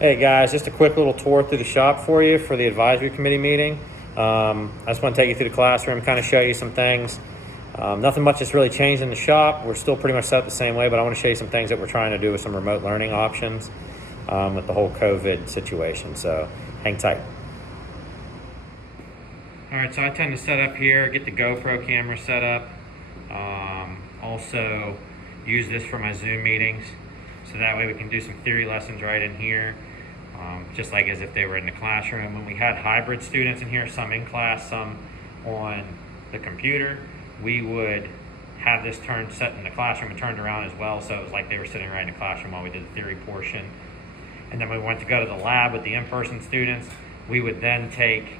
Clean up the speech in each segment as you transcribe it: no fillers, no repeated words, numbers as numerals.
Hey guys, just a quick little tour through the shop for you for the advisory committee meeting. I just want to take you through the classroom, kind of show you some things. Nothing much has really changed in the shop. We're still pretty much set up the same way, but I want to show you some things that we're trying to do with some remote learning options with the whole COVID situation. So hang tight. All right, so I tend to set up here, get the GoPro camera set up. Also use this for my Zoom meetings. So that way we can do some theory lessons right in here, just like as if they were in the classroom. When we had hybrid students in here, some in class, some on the computer, we would have this set in the classroom and turned around as well. So it was like they were sitting right in the classroom while we did the theory portion. And then we went to go to the lab with the in-person students. We would then take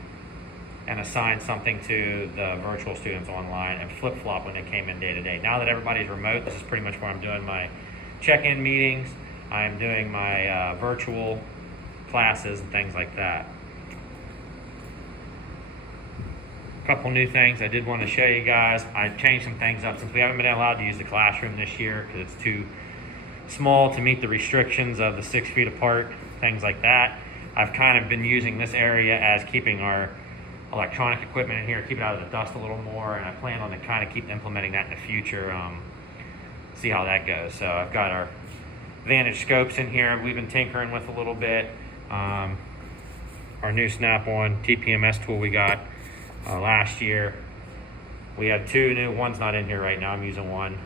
and assign something to the virtual students online and flip-flop when they came in day to day. Now that everybody's remote, this is pretty much where I'm doing my check-in meetings. I'm doing my virtual classes and things like that. A couple new things I did want to show you guys. I changed some things up since we haven't been allowed to use the classroom this year because it's too small to meet the restrictions of the 6 feet apart, things like that. I've kind of been using this area as keeping our electronic equipment in here, keep it out of the dust a little more, and I plan on to kind of keep implementing that in the future. See how that goes. So I've got our Vantage scopes in here we've been tinkering with a little bit. Our new Snap-on TPMS tool we got last year. We had two new, one's not in here right now, I'm using one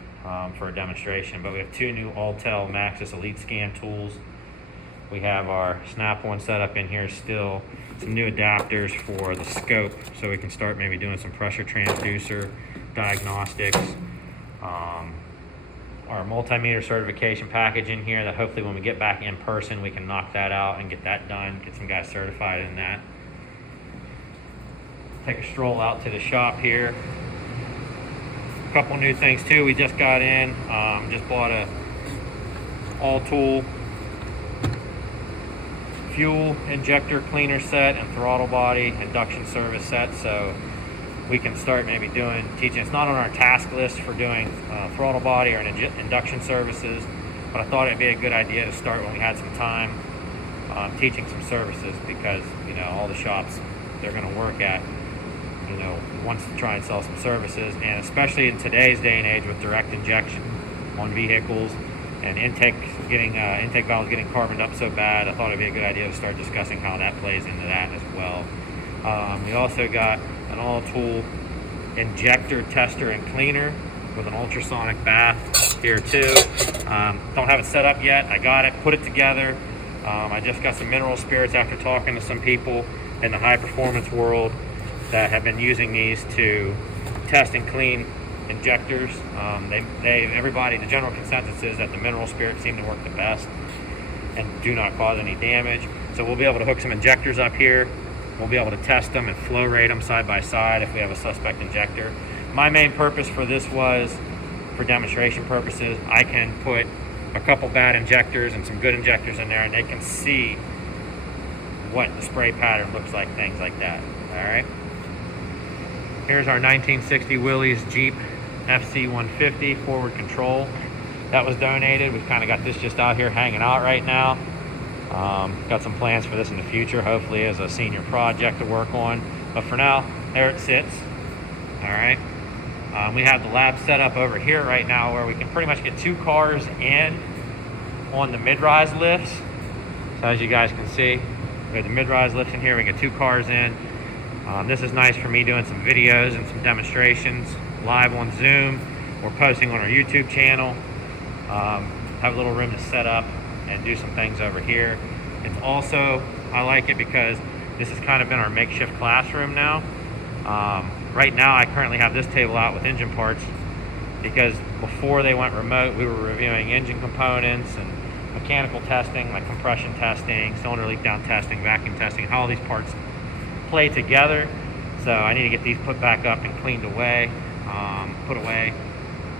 for a demonstration, but we have two new Altel Maxis Elite Scan tools. We have our Snap-on setup in here still, some new adapters for the scope so we can start maybe doing some pressure transducer diagnostics. Our multimeter certification package in here that hopefully when we get back in person we can knock that out and get that done, get some guys certified in that. Take a stroll out to the shop here. A couple new things too, we just got in, just bought a all-tool fuel injector cleaner set and throttle body induction service set, so we can start maybe teaching. It's not on our task list for doing throttle body or induction services, but I thought it'd be a good idea to start when we had some time teaching some services, because all the shops they're going to work at wants to try and sell some services, and especially in today's day and age with direct injection on vehicles and intake valves getting carboned up so bad, I thought it'd be a good idea to start discussing how that plays into that as well. We also got an all-tool injector tester and cleaner with an ultrasonic bath here too. Don't have it set up yet. I got it, put it together. I just got some mineral spirits after talking to some people in the high performance world that have been using these to test and clean injectors. The general consensus is that the mineral spirits seem to work the best and do not cause any damage. So we'll be able to hook some injectors up here. We'll be able to test them and flow rate them side by side if we have a suspect injector. My main purpose for this was for demonstration purposes. I can put a couple bad injectors and some good injectors in there, and they can see what the spray pattern looks like, things like that. All right. Here's our 1960 Willys Jeep FC150 forward control. That was donated. We've kind of got this just out here hanging out right now. Got some plans for this in the future, hopefully as a senior project to work on. But for now, there it sits. All right. We have the lab set up over here right now where we can pretty much get two cars in on the mid-rise lifts. So as you guys can see, we have the mid-rise lifts in here. We get two cars in. This is nice for me doing some videos and some demonstrations live on Zoom. We're posting on our YouTube channel. Have a little room to set up and do some things over here. It's also, I like it because this has kind of been our makeshift classroom now. Right now I currently have this table out with engine parts because before they went remote we were reviewing engine components and mechanical testing like compression testing, cylinder leak down testing, vacuum testing, how all these parts play together. So I need to get these put back up and cleaned away, put away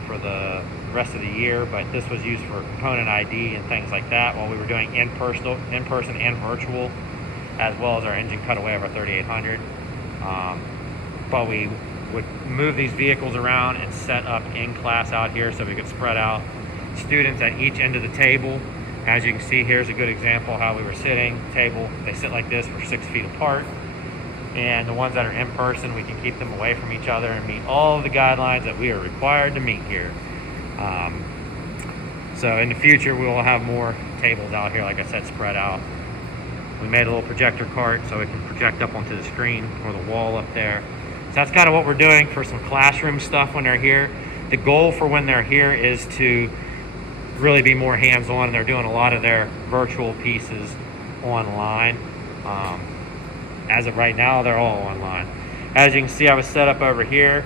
for the rest of the year, but this was used for component ID and things like that while we were doing in-person and virtual, as well as our engine cutaway of our 3800. But we would move these vehicles around and set up in class out here so we could spread out students at each end of the table As you can see, here's a good example how we were sitting. Table, they sit like this, we're 6 feet apart. And the ones that are in person, we can keep them away from each other and meet all of the guidelines that we are required to meet here. So in the future, we will have more tables out here, like I said, spread out. We made a little projector cart so it can project up onto the screen or the wall up there. So that's kind of what we're doing for some classroom stuff when they're here. The goal for when they're here is to really be more hands-on, and they're doing a lot of their virtual pieces online. As of right now, they're all online. As you can see, I was set up over here.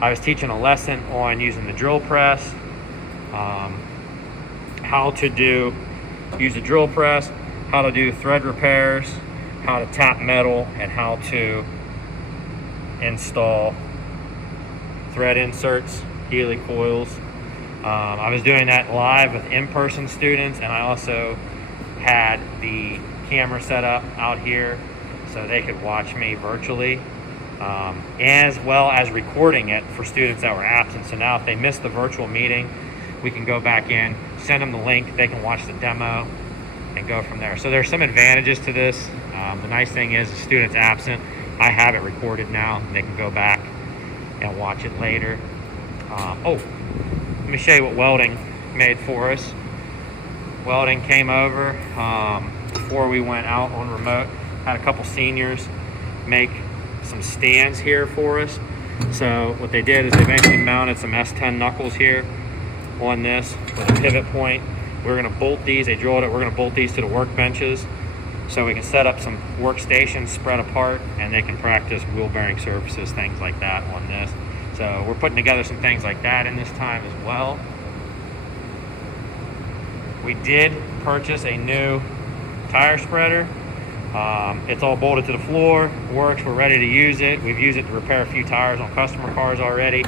I was teaching a lesson on using the drill press, how to use the drill press, how to do thread repairs, how to tap metal, and how to install thread inserts, Healy coils. I was doing that live with in-person students, and I also had the camera set up out here so they could watch me virtually, as well as recording it for students that were absent. So now if they missed the virtual meeting, we can go back in, send them the link, they can watch the demo, and go from there. So there's some advantages to this. The nice thing is the student's absent, I have it recorded now, and they can go back and watch it later. Let me show you what welding made for us. Welding came over before we went out on remote. Had a couple seniors make some stands here for us. So what they did is they basically mounted some S10 knuckles here on this with a pivot point. We're gonna bolt these, they drilled it, we're gonna bolt these to the workbenches so we can set up some workstations spread apart, and they can practice wheel bearing surfaces, things like that on this. So we're putting together some things like that in this time as well. We did purchase a new tire spreader. It's all bolted to the floor, works, we're ready to use it. We've used it to repair a few tires on customer cars already.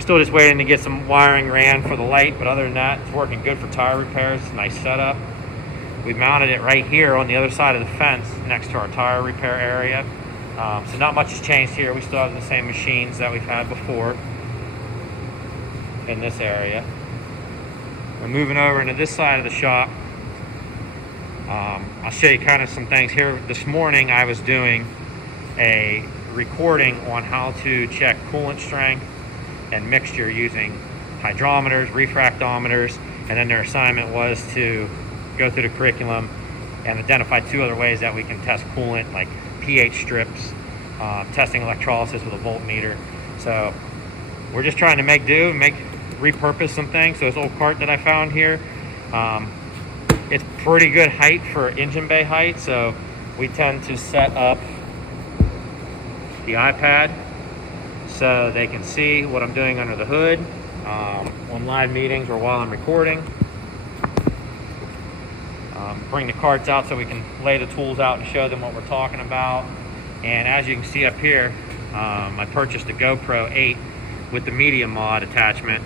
Still just waiting to get some wiring ran for the light, but other than that, it's working good for tire repairs. It's a nice setup. We mounted it right here on the other side of the fence next to our tire repair area. So not much has changed here. We still have the same machines that we've had before in this area. We're moving over into this side of the shop. I'll show you kind of some things here. This morning I was doing a recording on how to check coolant strength and mixture using hydrometers, refractometers, and then their assignment was to go through the curriculum and identify 2 other ways that we can test coolant, like pH strips, testing electrolysis with a voltmeter. So we're just trying to make do, repurpose some things. So this old cart that I found here, it's pretty good height for engine bay height, so we tend to set up the iPad so they can see what I'm doing under the hood on live meetings or while I'm recording. Bring the carts out so we can lay the tools out and show them what we're talking about. And as you can see up here, I purchased a GoPro 8 with the media mod attachment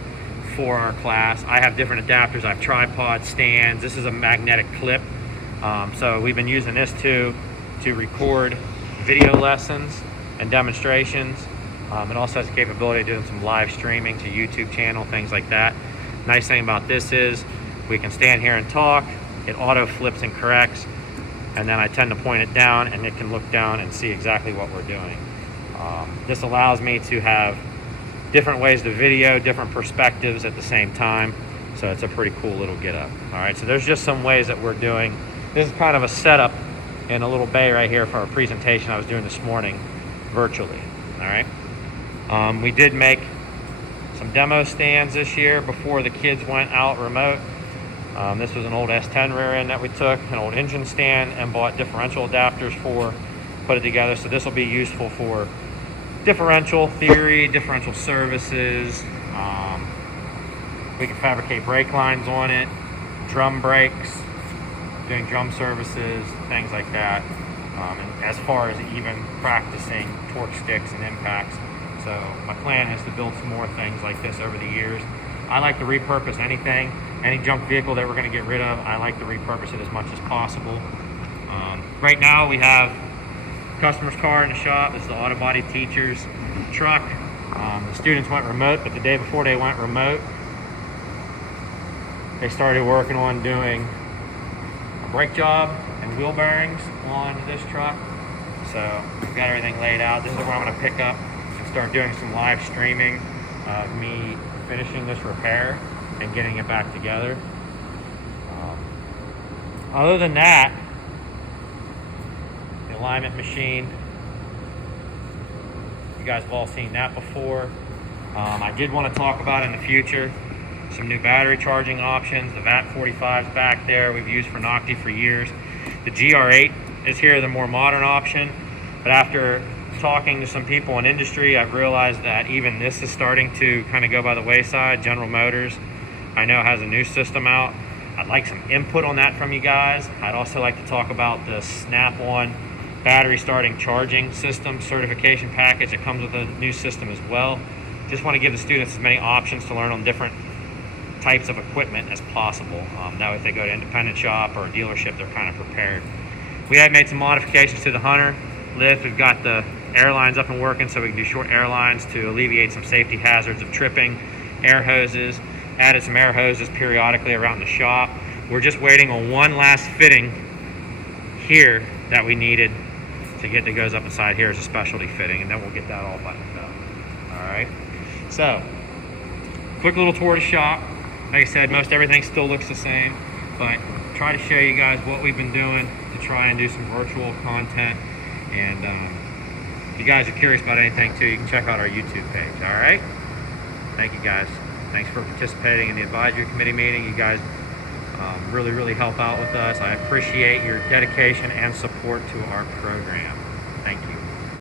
for our class. I have different adapters. I have tripod stands. This is a magnetic clip. So we've been using this to record video lessons and demonstrations. It also has the capability of doing some live streaming to YouTube channel, things like that. Nice thing about this is we can stand here and talk. It auto flips and corrects, and then I tend to point it down and it can look down and see exactly what we're doing. This allows me to have different ways to video, different perspectives at the same time. So it's a pretty cool little get up. All right, so there's just some ways that we're doing. This is kind of a setup in a little bay right here for our presentation I was doing this morning virtually. All right. We did make some demo stands this year before the kids went out remote. This was an old S10 rear end that we took, an old engine stand, and bought differential adapters for, put it together. So this will be useful for differential theory, differential services. We can fabricate brake lines on it, drum brakes, doing drum services, things like that. And as far as even practicing torque sticks and impacts. So my plan is to build some more things like this over the years. I like to repurpose anything, any junk vehicle that we're going to get rid of. I like to repurpose it as much as possible. Right now we have customer's car in the shop. This is the auto body teacher's truck. The students went remote, but the day before they went remote, they started working on doing brake job and wheel bearings on this truck. So we've got everything laid out. This is where I'm going to pick up and start doing some live streaming of me finishing this repair and getting it back together. Other than that, the alignment machine, you guys have all seen that before. I did want to talk about in the future some new battery charging options. The VAT45 is back there, we've used for Nocti for years. The GR8 is here, the more modern option, but after talking to some people in industry, I've realized that even this is starting to kind of go by the wayside. General Motors, I know, has a new system out. I'd like some input on that from you guys. I'd also like to talk about the Snap-on battery starting charging system certification package that comes with a new system as well. Just want to give the students as many options to learn on different types of equipment as possible. That way if they go to independent shop or a dealership, they're kind of prepared. We have made some modifications to the Hunter lift. We've got the airlines up and working so we can do short airlines to alleviate some safety hazards of tripping. Air hoses, added some air hoses periodically around the shop. We're just waiting on one last fitting here that we needed to get that goes up inside here as a specialty fitting, and then we'll get that all buttoned up. All right, so quick little tour of the shop. Like I said, most everything still looks the same, but try to show you guys what we've been doing to try and do some virtual content. And if you guys are curious about anything too, you can check out our YouTube page. All right, thank you guys. Thanks for participating in the advisory committee meeting. You guys really help out with us. I appreciate your dedication and support to our program. Thank you.